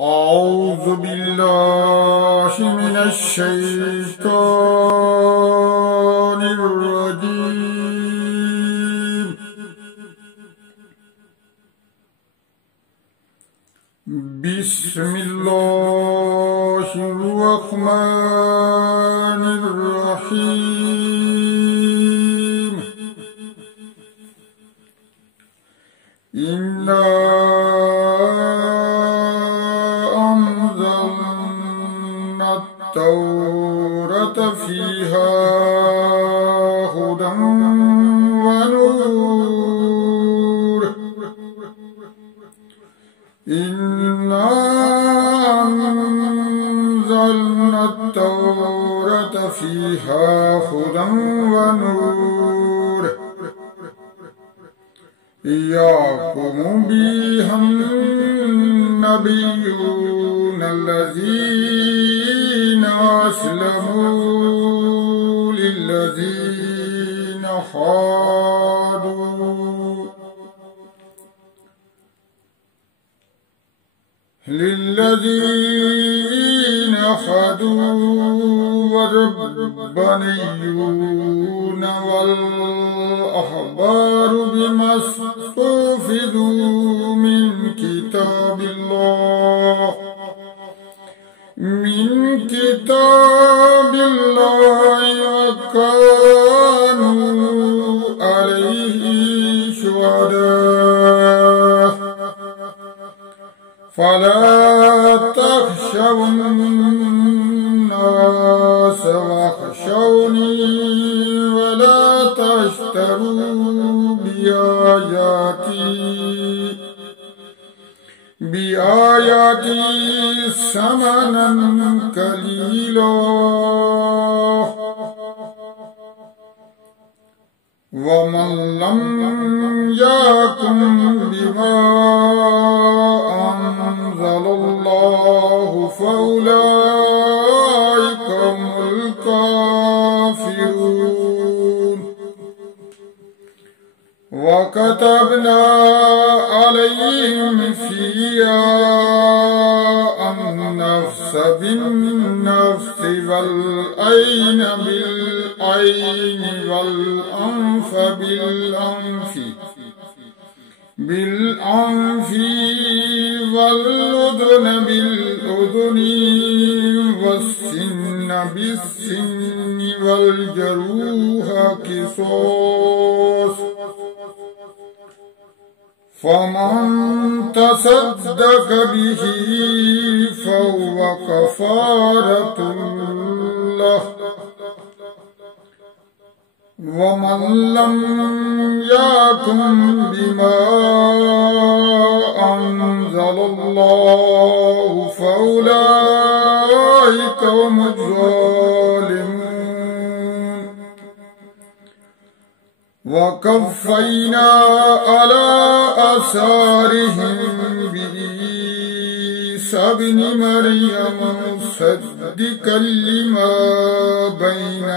أعوذ بالله من الشيطان الرجيم. بسم الله الرحمن الرحيم. إنا أنزلنا التوراة فيها هدى ونور. إنا أنزلنا التوراة فيها هدى ونور يحكم بها النبيون الذين أسلموا للذين هادوا والربانيون والأحبار بما استحفظوا من كتاب الله وكانوا عليه شهداء. فلا تخشوا الناس واخشوني ولا تشتروا بآياتي ثمنا قليلا. ومن لم يحكم بما أنزل الله فأولئك هم الكافرون. وكتبنا عليهم فيها النفس بالنفس والعين بالعين والأنف بالأنف والأذن بالأذن والسن بالسن والجروح قصاص. فمن تصدق به فهو كفارة له. ومن لم يحكم بما أنزل الله فأولئك هم الظالمون. وكفينا على آثارهم بعيسى ابن مريم مصدقا لما بين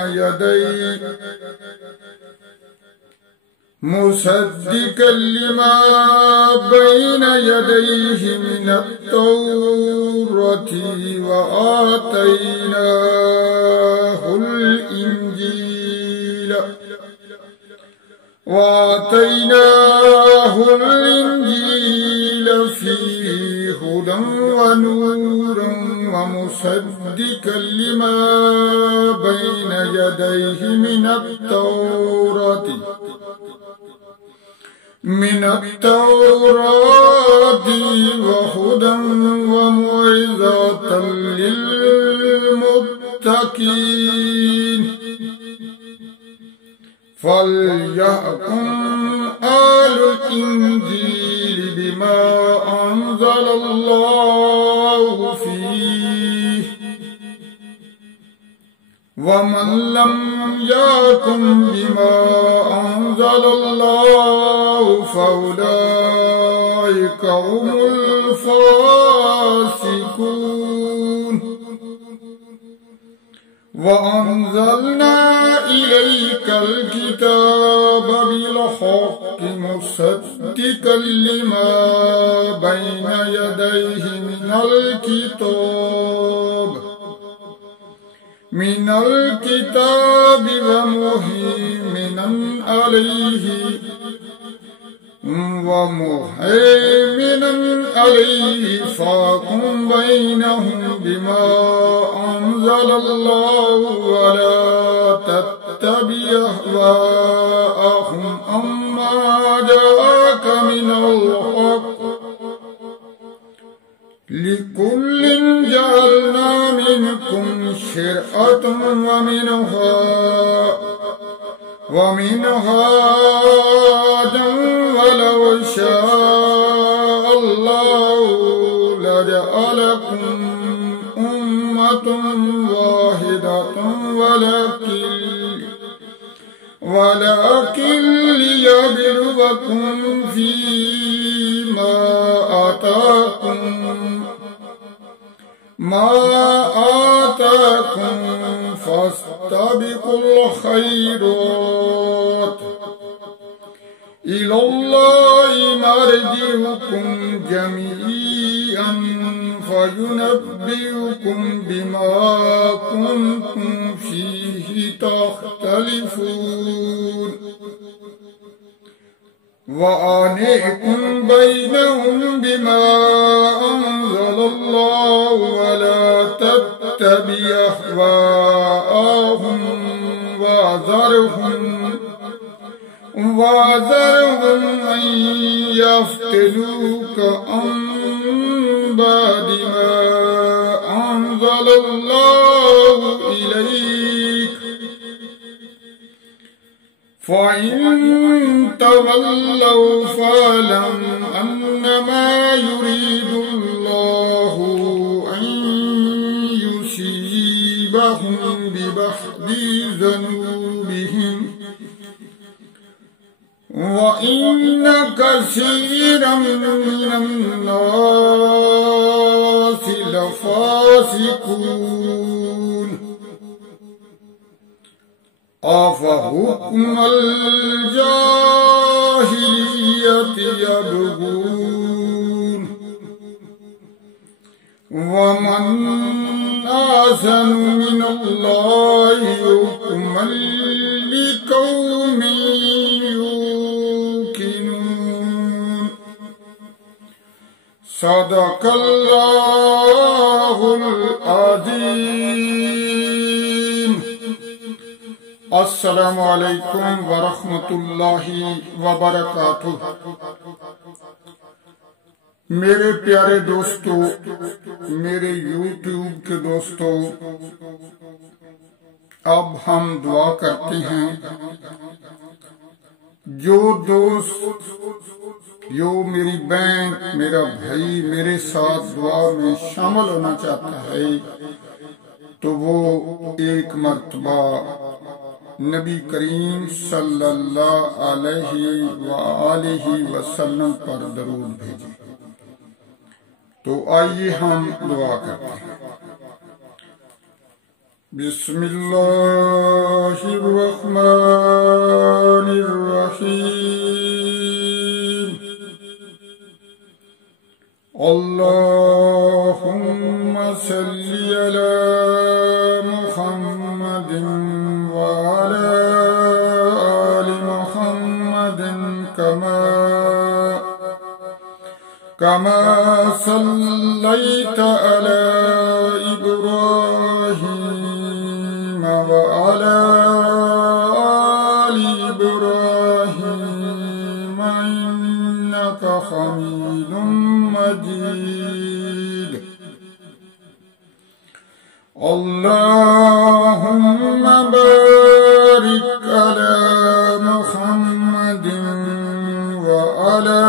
يديه من التوراة وآتيناه الإنجيل فيه هدى ونور ومصدقا لما بين يديه من التوراة وهدى وموعظة للمتقين. فليحكم أهل الإنجيل بما أنزل الله فيه. ومن لم يحكم بما أنزل الله فأولئك هم الفاسقون. وأنزلنا إليك الكتاب بالحق मुसद्दिक़न लिमा बैन यदैहि मिनल किताबि व मुहैमिनन अलैहि फ़ाकुम बैनहुम बिमा अंज़लल्लाहु वला तत्तबि अहवाअहुम अम्मा जाअक मिनल हक़्क़ लिकुल्लिन जअलना मिनकुम शिरअतन व मिनहाजन वलौ शाअल्लाहु लजअलकुम उम्मतन वाहिदतन वलकिन लियब्लुवकुम फीमा आताकुम फस्तबिकुल खैरात इलल्लाहि मर्जिउकुम जमीअन फयुनब्बिउकुम बिमा कुंतुम फीहि तख्तलिफून वअनिकुम बैनहुम बिमा अंज़लल्लाहु वला तत्तबि अहवाअहुम वज़रहुम अन यफ्तिनूक अन बादि मा अंज़लल्लाहु इलैक फ़इन तवल्लौ फ़अलम अन्नमा युरीदुल्लाहु अन युसीबहुम बिबअदि ज़ुनूबिहिम व इन्न कसीरन मिनन नासि लफ़ासिकून अफ़हुक्मल जाहिलिय्यति यबगून वमन अहसनु मिनल्लाहि हुक्मन लिक़ौमिन यूक़िनून सदक़ल्लाहुल अज़ीम। अस्सलामु अलैकुम वरहमतुल्लाहि वबरकातुह। मेरे प्यारे दोस्तों, मेरे YouTube के दोस्तों, अब हम दुआ करते हैं। जो दोस्त, जो मेरी बहन, मेरा भाई मेरे साथ दुआ में शामिल होना चाहता है तो वो एक मर्तबा नबी करीम सल्लल्लाहु अलैहि वसल्लम पर दरूद भेजे। तो आइए हम दुआ करते हैं। बिस्मिल्लाहिर्रहमानिर्रहीम। अल्लाहुम्मा सल्लि अला मुहम्मदिन व अला आलि मुहम्मदिन कमा सल्लैता अला इब्राहीम व अला आलि इब्राहीम इन्नका हमीदुम मजीद। अल्लाहुम्मा बारिक अला मुहम्मदिन व अला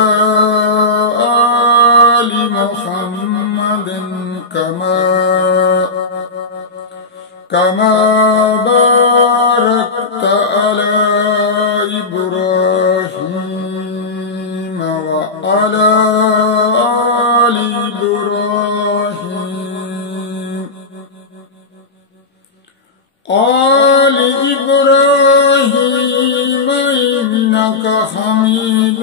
आलि मुहम्मदिन कमा बारकता अला इब्राहीम व अला आलि इब्राहीम इन्नका हमीद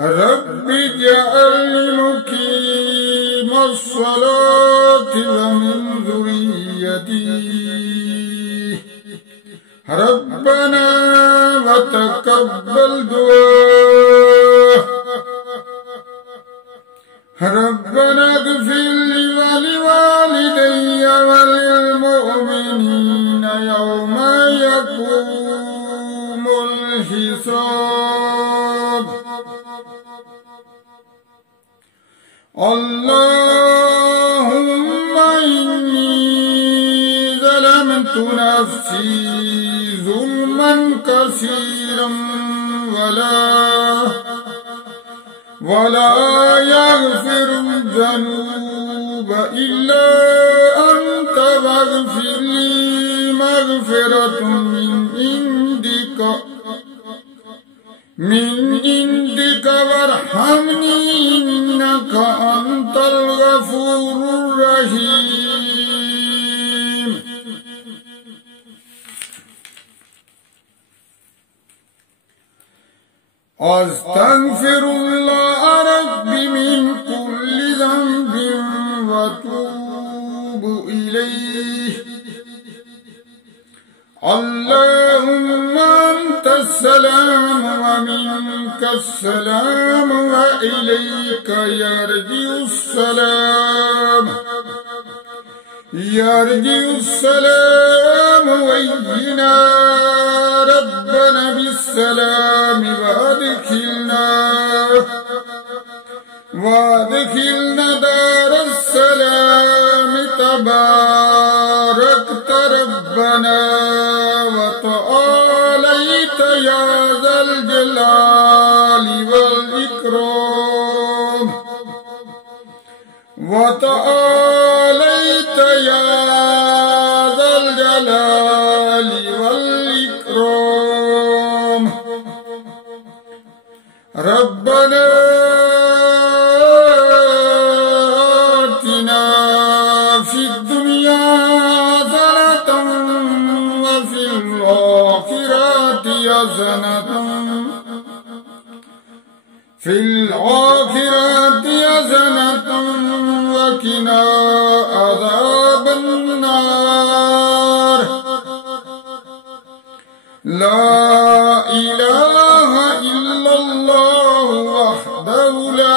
रब्बि जअलनी मुकीमस्सलाति व मिन ज़ुर्रिय्यती रब्बना व तक़ब्बल दुआ रब्बना इग़फ़िर ली व लिवालिदैय व लिलमुअ्मिनीना यौमा यक़ूमुल हिसाब। अल्लाहुम्मा इन्नी ज़लमतु नफ़्सी ज़ुल्मन कसीरन वला यग़फ़िरुज़ ज़ुनूब इल्ला अंत वग़फ़िर ली मग़फ़िरतन मिन इंदिका वरहमनी इन्नका अंतल गफूरुर रहीम। अस्तग़फ़िरुल्लाह रब्बी मिन कुल्लि ज़ंबिन व अतूबु इलैहि। अल्लाहुम्मा अंतस्सलाम व मिनकस्सलाम व इलैका यर्जिउस्सलाम वय्यिना रब्बना बिस्सलाम वादखिलना दारस्सलाम तबारकत रब्बना व तआलैत या ज़ल जलाली वल इकराम व तआलैत या ज़ल जलाली वल इकराम। रब्बना आतिना फिद दुनिया हसनतन व फिल आखिरति हसनतन व क़िना अज़ाबन नार। ला इलाहा इल्लल्लाह वहदहु ला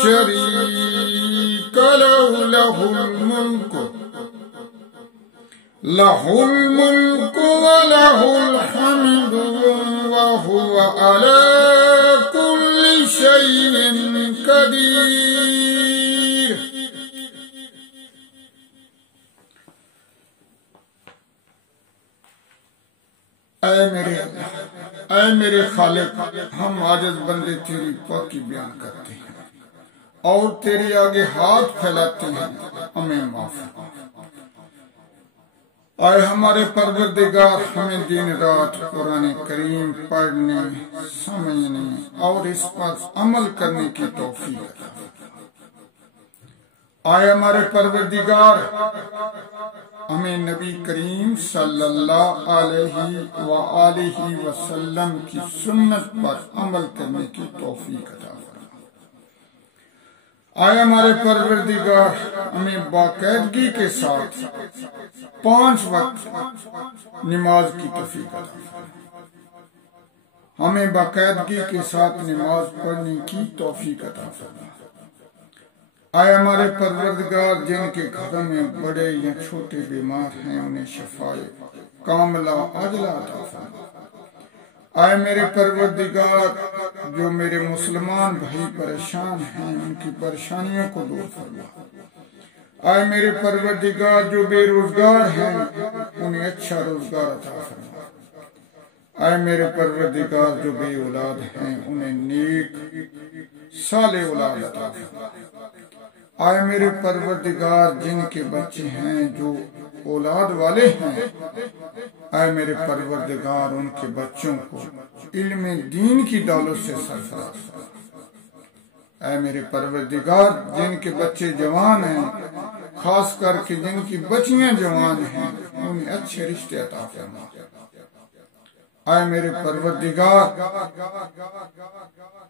शरीक लहु लहुल मुल्कु व लहुल हम्दु व हुवा अला कुल्लि शैइन कदीर। ऐ मेरे खालिक, हम आजिज़ बंदे तेरी पाकी बयान करते हैं और तेरे आगे हाथ फैलाते हैं, हमें माफ। आए हमारे परवरदिगार, हमें दिन रात कुरान करीम पढ़ने, समझने और इस पर अमल करने की तौफीक अता। आए हमारे परवरदिगार, हमें नबी करीम सल्लल्लाहु अलैहि वसल्लम की सुन्नत पर अमल करने की तौफीक अता फरमा। आए हमारे परवरदिगार, हमें बाकायदगी के साथ 5 वक्त नमाज की तौफीक अता फरमा। हमें बाकायदगी के साथ नमाज पढ़ने की तौफीक अता फरमा। आए हमारे परवरदिगार, जिनके घरों में बड़े या छोटे बीमार हैं, उन्हें शफाए कामिला आजिला अता फरमा। आए मेरे परवरदिगार, जो मेरे मुसलमान भाई परेशान हैं, उनकी परेशानियों को दूर फरमा। आए मेरे परवरदिगार, जो बेरोजगार हैं, उन्हें अच्छा रोजगार अता फरमा। आए मेरे परवरदिगार, जो बे औलाद हैं, उन्हें नेक साले औलाद अता फरमा। आए मेरे परवरदिगार, जिनके बच्चे हैं जो औलाद वाले हैं, आए मेरे परवरदिगार, उनके बच्चों को इल्म दीन की दौलत से सरफराज फरमा। आए मेरे परवरदिगार, जिनके बच्चे जवान हैं, खास करके जिनकी बच्चियां जवान हैं, उन्हें अच्छे रिश्ते अता फरमा। आए मेरे परवरदिगार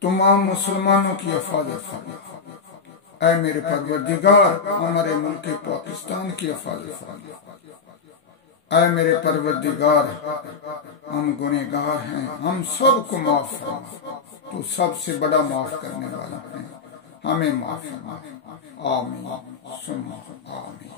तमाम मुसलमानों की हिफाजत फरमा। आए मेरे परवरदिगार हमारे मुल्क पाकिस्तान की हिफाजत फरमा। आए मेरे परवरदिगार हम गुनहगार हैं, हम सबको माफ फरमा। तू सबसे बड़ा माफ करने वाला है, हमें माफ फरमा। आमीन सुम्मा आमीन।